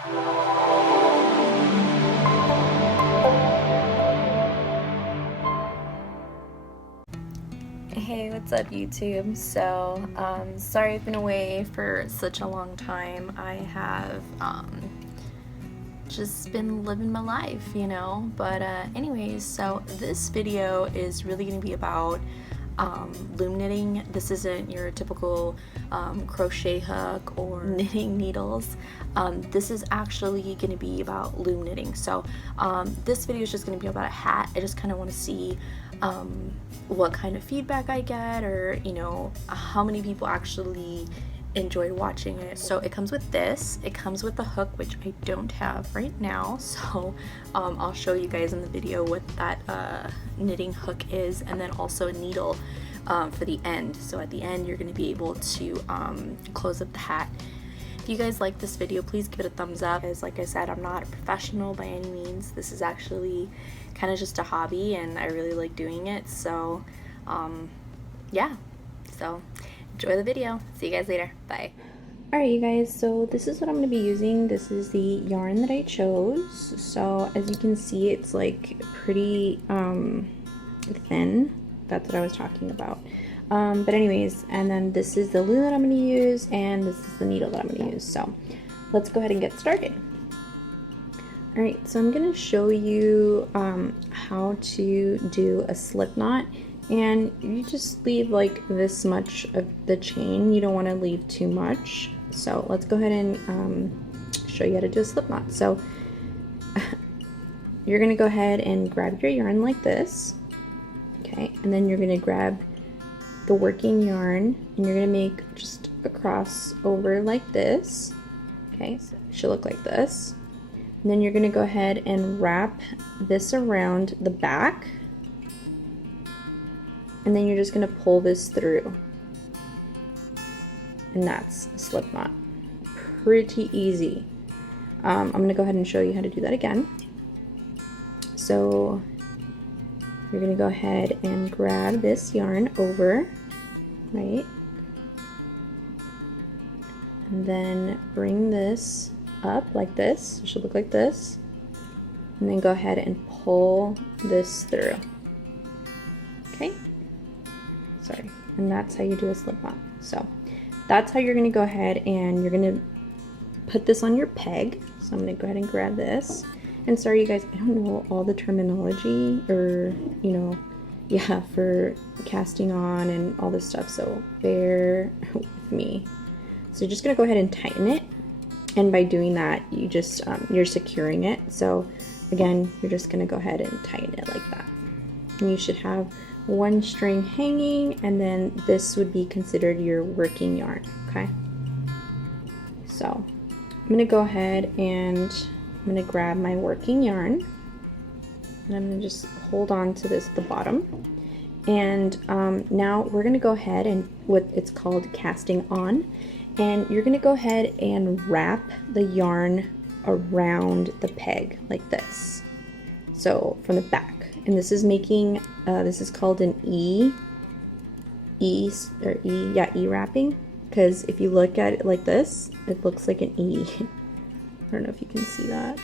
Hey, what's up YouTube? So, sorry I've been away for such a long time. I have, just been living my life, you know? But, anyways, so this video is really going to be about, loom knitting. This isn't your typical, crochet hook or knitting needles. This is actually going to be about loom knitting. So, this video is just going to be about a hat. I just kind of want to see, what kind of feedback I get, or you know, how many people actually enjoyed watching it. So it comes with this, it comes with the hook, which I don't have right now, so I'll show you guys in the video what that knitting hook is, and then also a needle for the end. So at the end you're going to be able to close up the hat. If you guys like this video, please give it a thumbs up. As like I said, I'm not a professional by any means. This is actually kind of just a hobby and I really like doing it. So yeah, so enjoy the video. See you guys later. Bye. Alright you guys, so this is what I'm going to be using. This is the yarn that I chose. So as you can see, it's like pretty thin. That's what I was talking about. But anyways, and then this is the loom that I'm going to use, and this is the needle that I'm going to use. So let's go ahead and get started. Alright, so I'm going to show you how to do a slip knot, and you just leave like this much of the chain. You don't want to leave too much. So let's go ahead and show you how to do a slip knot. So you're going to go ahead and grab your yarn like this, okay, and then you're going to grab the working yarn and you're going to make just a cross over like this, okay, so it should look like this. And then you're going to go ahead and wrap this around the back, and then you're just going to pull this through, and that's a slip knot. Pretty easy. I'm going to go ahead and show you how to do that again. So you're going to go ahead and grab this yarn over, right, and then bring this up like this. It should look like this, and then go ahead and pull this through, okay, sorry, and that's how you do a slip knot. So that's how you're going to go ahead and you're going to put this on your peg. So I'm going to go ahead and grab this. And sorry you guys, I don't know all the terminology, or you know, yeah, for casting on and all this stuff, so bear with me. So you're just going to go ahead and tighten it, and by doing that you just you're securing it. So again, you're just going to go ahead and tighten it like that, and you should have one string hanging, and then this would be considered your working yarn, okay? So I'm going to go ahead and I'm going to grab my working yarn, and I'm going to just hold on to this at the bottom. And now we're going to go ahead and what it's called casting on, and you're going to go ahead and wrap the yarn around the peg like this, so from the back. And this is making this is called an E wrapping, because if you look at it like this, it looks like an E. I don't know if you can see that.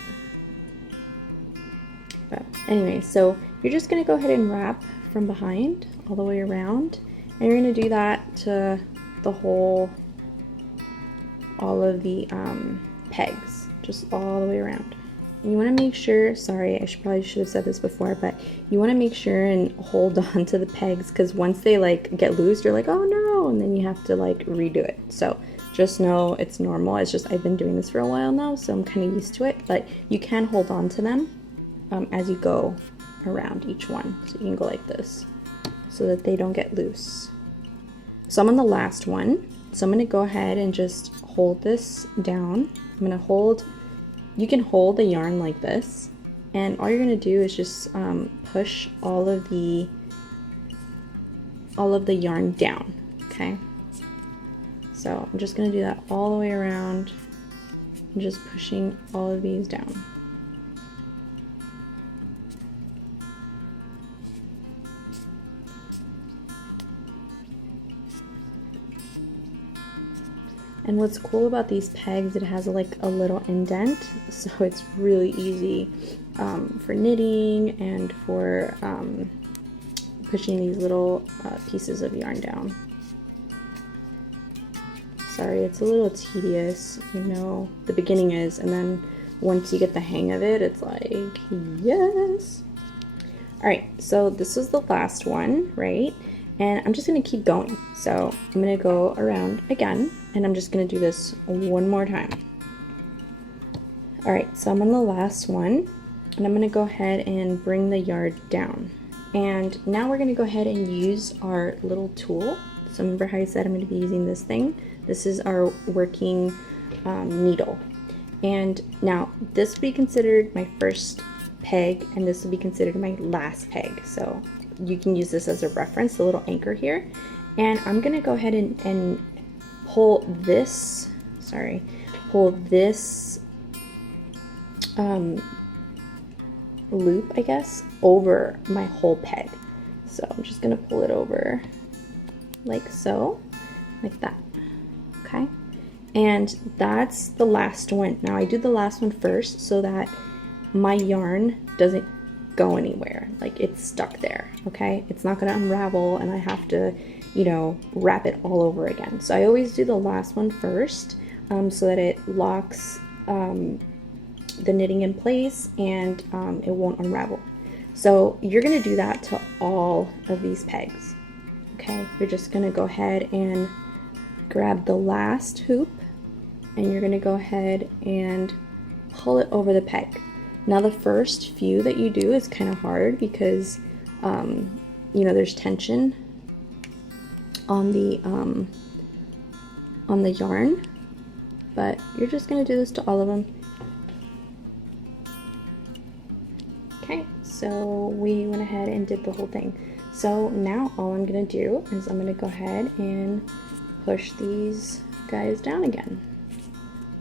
But anyway, so you're just going to go ahead and wrap from behind all the way around, and you're going to do that to the whole, all of the pegs, just all the way around. And you want to make sure, sorry, I probably should have said this before, but you want to make sure and hold on to the pegs, because once they like get loose, you're like, oh no, and then you have to like redo it. So just know it's normal. It's just I've been doing this for a while now, so I'm kind of used to it, but you can hold on to them as you go around each one. So you can go like this so that they don't get loose. So I'm on the last one, so I'm going to go ahead and just hold this down. I'm going to hold, you can hold the yarn like this, and all you're going to do is just push all of the yarn down, okay? So I'm just going to do that all the way around. I'm just pushing all of these down. And what's cool about these pegs, it has like a little indent, so it's really easy for knitting and for pushing these little pieces of yarn down. Sorry, it's a little tedious, you know, the beginning is, and then once you get the hang of it, it's like, yes. All right, so this is the last one, right? And I'm just gonna keep going. So I'm gonna go around again, and I'm just gonna do this one more time. All right, so I'm on the last one, and I'm gonna go ahead and bring the yard down. And now we're gonna go ahead and use our little tool. So remember how I said I'm gonna be using this thing? This is our working needle. And now this would be considered my first peg, and this would be considered my last peg. So you can use this as a reference, the little anchor here. And I'm gonna go ahead and pull this, loop, I guess, over my whole peg. So I'm just gonna pull it over like so, like that, okay? And that's the last one. Now I do the last one first so that my yarn doesn't go anywhere, like it's stuck there, okay? It's not gonna unravel and I have to, you know, wrap it all over again. So I always do the last one first so that it locks the knitting in place and it won't unravel. So you're gonna do that to all of these pegs, okay? You're just gonna go ahead and grab the last hoop and you're gonna go ahead and pull it over the peg. Now the first few that you do is kind of hard because you know, there's tension on the yarn, but you're just gonna do this to all of them. Okay, so we went ahead and did the whole thing. So now all I'm gonna do is I'm gonna go ahead and push these guys down again.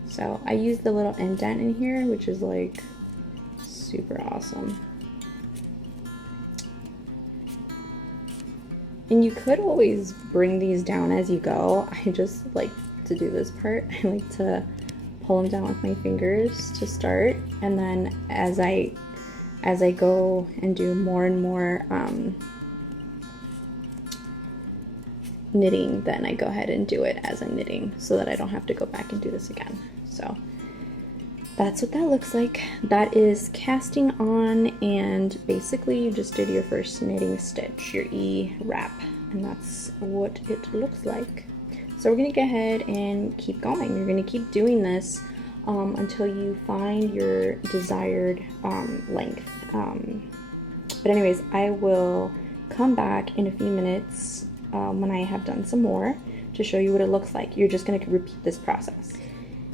So I use the little indent in here, which is like super awesome. And you could always bring these down as you go. I just like to do this part. I like to pull them down with my fingers to start, and then as I go and do more and more knitting, then I go ahead and do it as I'm knitting so that I don't have to go back and do this again. So that's what that looks like. That is casting on, and basically you just did your first knitting stitch, your E wrap, and that's what it looks like. So we're gonna go ahead and keep going. You're gonna keep doing this until you find your desired length. But anyways, I will come back in a few minutes when I have done some more to show you what it looks like. You're just gonna repeat this process.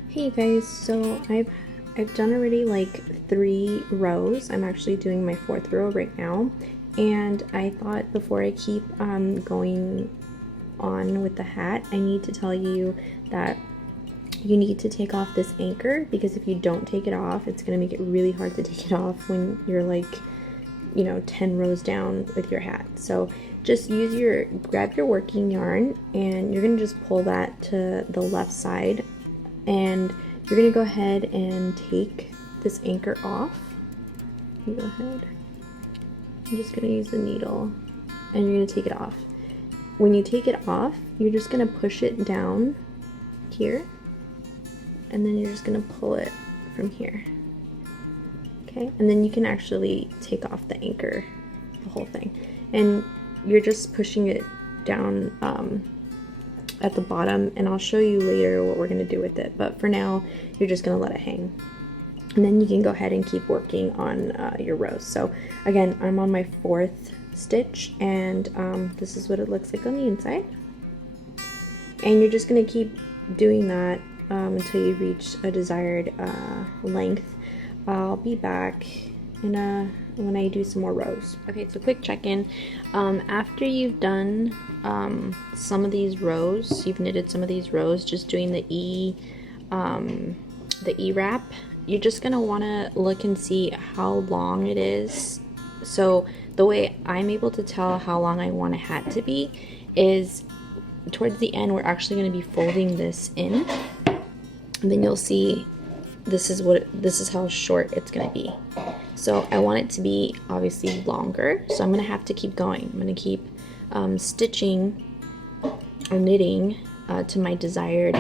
Hey you guys, so I've done already like 3 rows. I'm actually doing my 4th row right now, and I thought before I keep going on with the hat, I need to tell you that you need to take off this anchor, because if you don't take it off, it's going to make it really hard to take it off when you're like, you know, 10 rows down with your hat. So just grab your working yarn, and you're going to just pull that to the left side, and you're going to go ahead and take this anchor off. Go ahead. I'm just going to use the needle, and you're going to take it off. When you take it off, you're just going to push it down here, and then you're just going to pull it from here. Okay, and then you can actually take off the anchor, the whole thing. And you're just pushing it down at the bottom, and I'll show you later what we're going to do with it, but for now you're just going to let it hang, and then you can go ahead and keep working on your rows. So again, I'm on my 4th stitch, and this is what it looks like on the inside, and you're just going to keep doing that until you reach a desired length. I'll be back when I do some more rows. Okay, so quick check-in. After you've done some of these rows, you've knitted some of these rows, just doing the E wrap, you're just gonna want to look and see how long it is. So the way I'm able to tell how long I want a hat to be is towards the end, we're actually going to be folding this in, and then you'll see this is how short it's going to be. So I want it to be obviously longer, so I'm going to have to keep going. I'm going to keep stitching or knitting to my desired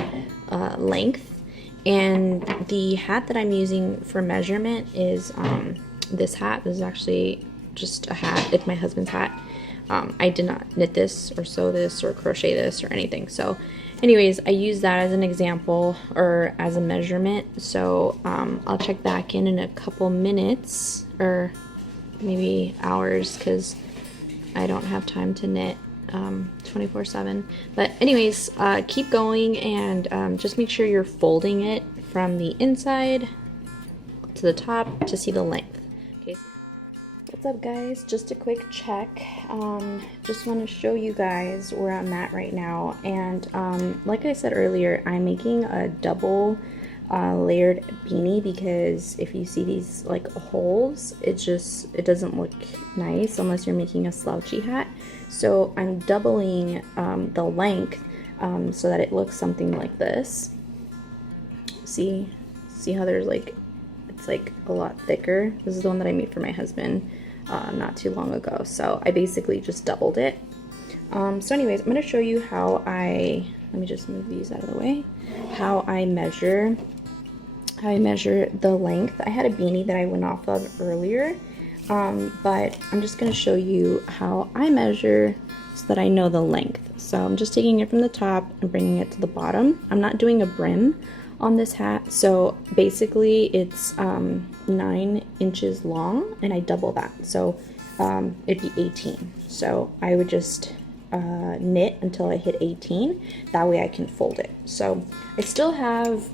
length. And the hat that I'm using for measurement is this hat. This is actually just a hat. It's my husband's hat. I did not knit this or sew this or crochet this or anything. So anyways, I use that as an example or as a measurement. So I'll check back in a couple minutes or maybe hours, because I don't have time to knit 24/7. But anyways, keep going, and just make sure you're folding it from the inside to the top to see the length. Okay. What's up, guys? Just a quick check. Just want to show you guys where I'm at right now. And like I said earlier, I'm making a double layered beanie, because if you see these like holes, it doesn't look nice unless you're making a slouchy hat. So I'm doubling the length so that it looks something like this. See how there's like, it's like a lot thicker. This is the one that I made for my husband not too long ago. So I basically just doubled it. So anyways, I'm going to show you how let me just move these out of the way, how I measure the length. I had a beanie that I went off of earlier, but I'm just going to show you how I measure so that I know the length. So I'm just taking it from the top and bringing it to the bottom. I'm not doing a brim on this hat, so basically it's 9 inches long, and I double that, so it'd be 18. So I would just knit until I hit 18. That way I can fold it. So I still have,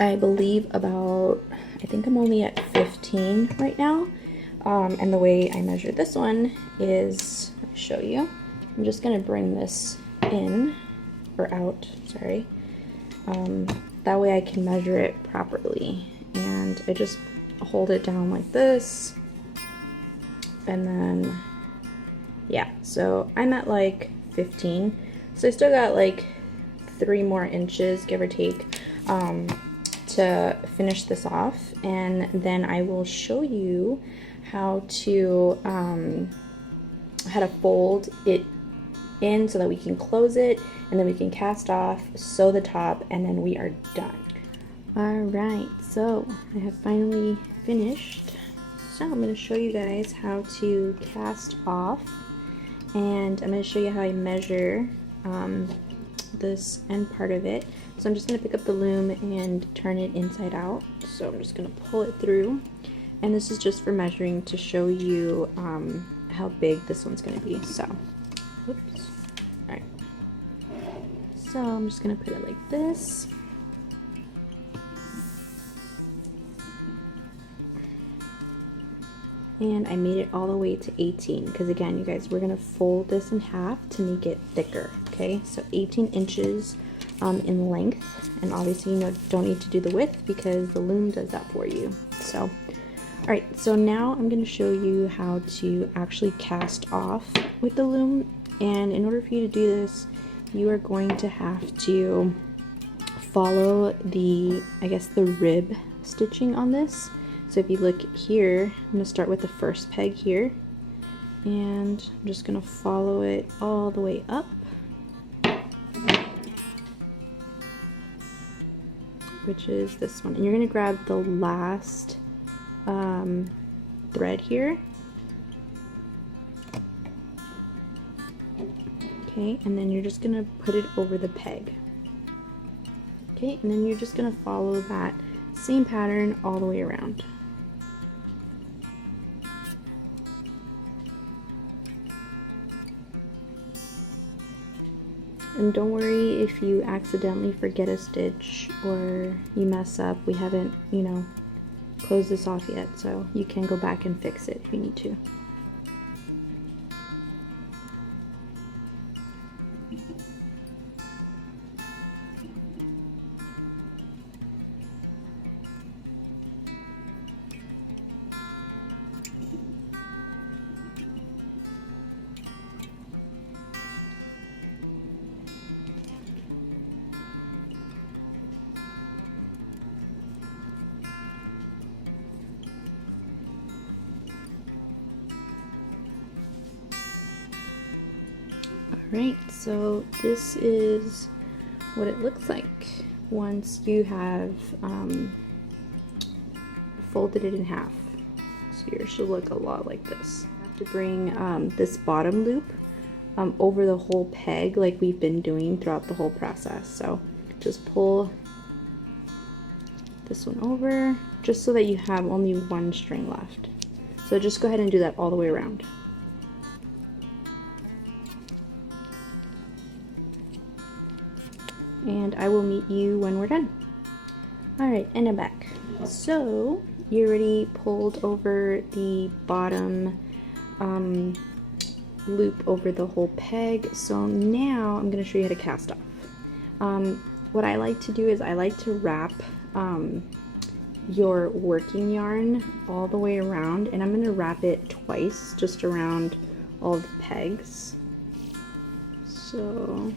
I believe, I think I'm only at 15 right now. And the way I measure this one is, let me show you. I'm just gonna bring this in, or out, sorry. That way I can measure it properly. And I just hold it down like this. And then, yeah, so I'm at like 15. So I still got like 3 more inches, give or take, to finish this off. And then I will show you how to fold it in so that we can close it, and then we can cast off, sew the top, and then we are done. Alright, so I have finally finished. So I'm going to show you guys how to cast off, and I'm going to show you how I measure this end part of it. So I'm just going to pick up the loom and turn it inside out. So I'm just going to pull it through, and this is just for measuring to show you how big this one's going to be. So, oops. Alright. So I'm just going to put it like this. And I made it all the way to 18, because again, you guys, we're going to fold this in half to make it thicker. Okay, so 18 inches in length, and obviously you don't need to do the width because the loom does that for you. So alright, so now I'm going to show you how to actually cast off with the loom. And in order for you to do this, you are going to have to follow the, I guess, the rib stitching on this. So if you look here, I'm going to start with the first peg here, and I'm just going to follow it all the way up, which is this one. And you're going to grab the last thread here. Okay, and then you're just going to put it over the peg. Okay, and then you're just going to follow that same pattern all the way around. And don't worry if you accidentally forget a stitch or you mess up. We haven't, closed this off yet, so you can go back and fix it if you need to. Right, so this is what it looks like once you have folded it in half. So yours should look a lot like this. You have to bring this bottom loop over the whole peg like we've been doing throughout the whole process. So just pull this one over just so that you have only one string left. So just go ahead and do that all the way around. And I will meet you when we're done. Alright, and I'm back. So you already pulled over the bottom loop over the whole peg. So now I'm going to show you how to cast off. What I like to do is I like to wrap your working yarn all the way around, and I'm going to wrap it twice just around all the pegs. So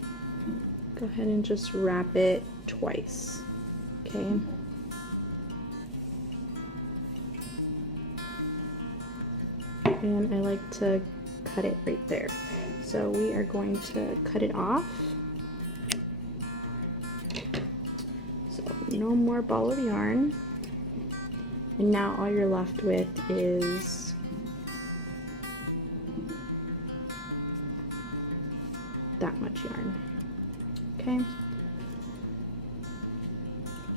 go ahead and just wrap it twice, okay? And I like to cut it right there. So we are going to cut it off. So no more ball of yarn. And now all you're left with is that much yarn. Okay.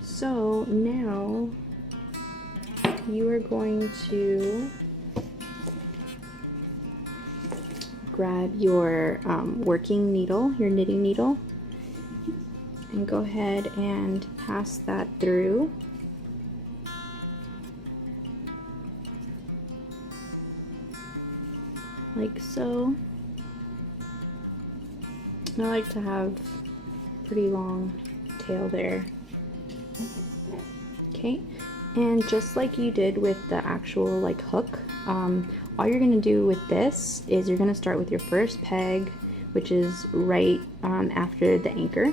So now you are going to grab your working needle, your knitting needle, and go ahead and pass that through. Like so. And I like to have a pretty long tail there. Okay, and just like you did with the actual like hook, all you're gonna do with this is you're gonna start with your first peg, which is right after the anchor,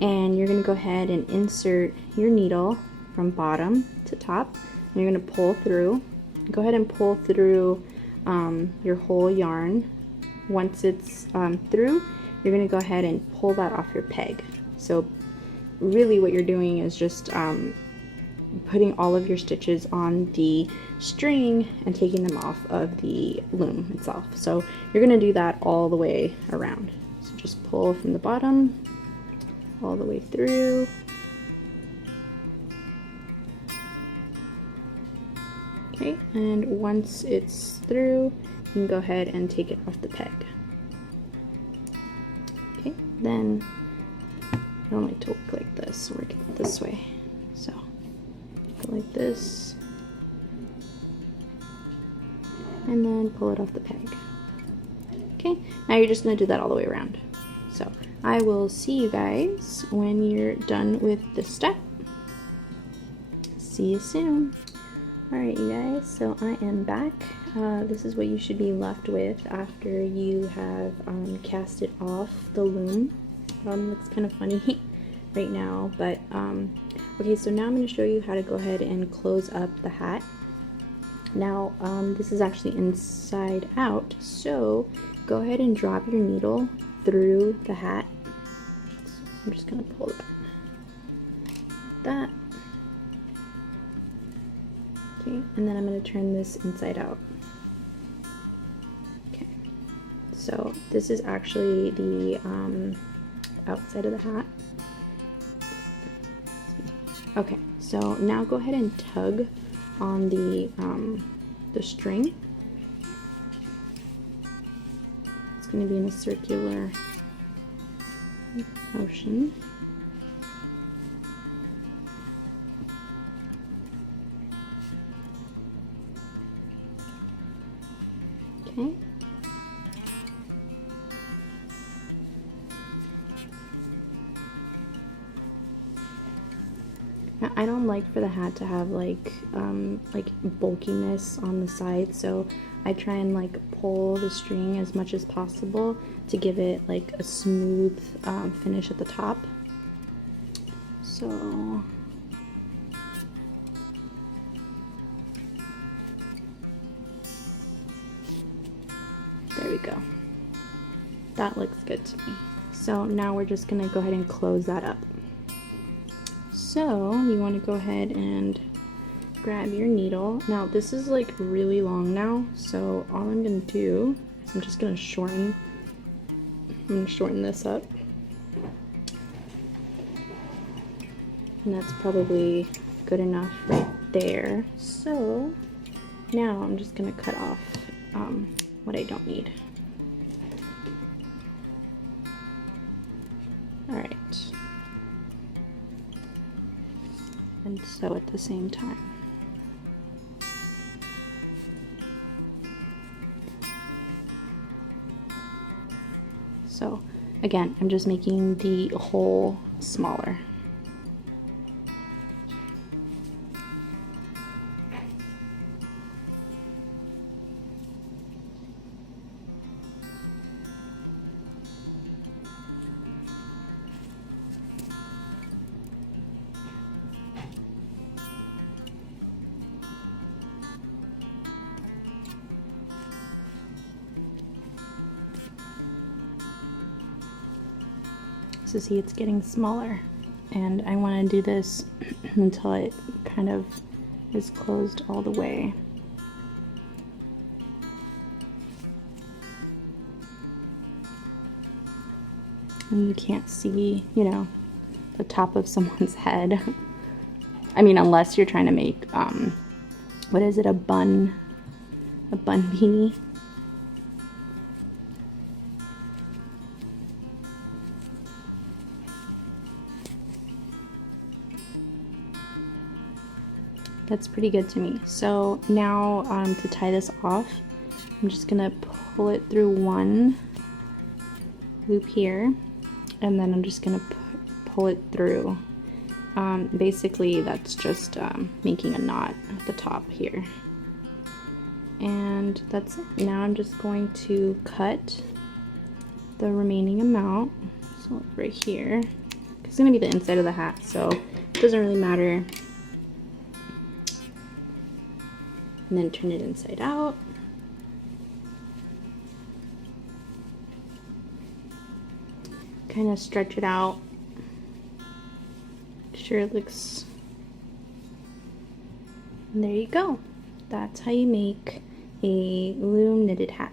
and you're gonna go ahead and insert your needle from bottom to top, and you're gonna pull through. Go ahead and pull through your whole yarn. Once it's through, you're gonna go ahead and pull that off your peg. So really what you're doing is just putting all of your stitches on the string and taking them off of the loom itself. So you're going to do that all the way around. So just pull from the bottom all the way through. Okay, and once it's through, you can go ahead and take it off the peg. Okay, then I don't like to work like this, work it this way. So go like this, and then pull it off the peg. Okay, now you're just going to do that all the way around. So I will see you guys when you're done with this step. See you soon. Alright you guys, so I am back. This is what you should be left with after you have cast it off the loom. Looks kind of funny right now, but okay, so now I'm going to show you how to go ahead and close up the hat. Now this is actually inside out, so go ahead and drop your needle through the hat. So I'm just going to pull that like that. Okay, and then I'm going to turn this inside out. Okay, so this is actually the outside of the hat. Okay, so now go ahead and tug on the string. It's going to be in a circular motion. Okay. Now, I don't like for the hat to have like bulkiness on the side, so I try and like pull the string as much as possible to give it like a smooth finish at the top. So there we go. That looks good to me. So now we're just gonna go ahead and close that up. So you want to go ahead and grab your needle. Now this is like really long now, so all I'm gonna do is I'm just gonna shorten this up. And that's probably good enough right there. So now I'm just gonna cut off what I don't need. All right. And sew at the same time. So again, I'm just making the hole smaller. So see, it's getting smaller, and I want to do this until it kind of is closed all the way. And you can't see, you know, the top of someone's head. I mean, unless you're trying to make, what is it, a bun beanie. That's pretty good to me. So now to tie this off, I'm just gonna pull it through one loop here, and then I'm just gonna pull it through. Basically that's just making a knot at the top here. And that's it. Now I'm just going to cut the remaining amount. So right here, it's gonna be the inside of the hat, so it doesn't really matter. And then turn it inside out. Kind of stretch it out. Make sure it looks. And there you go. That's how you make a loom knitted hat.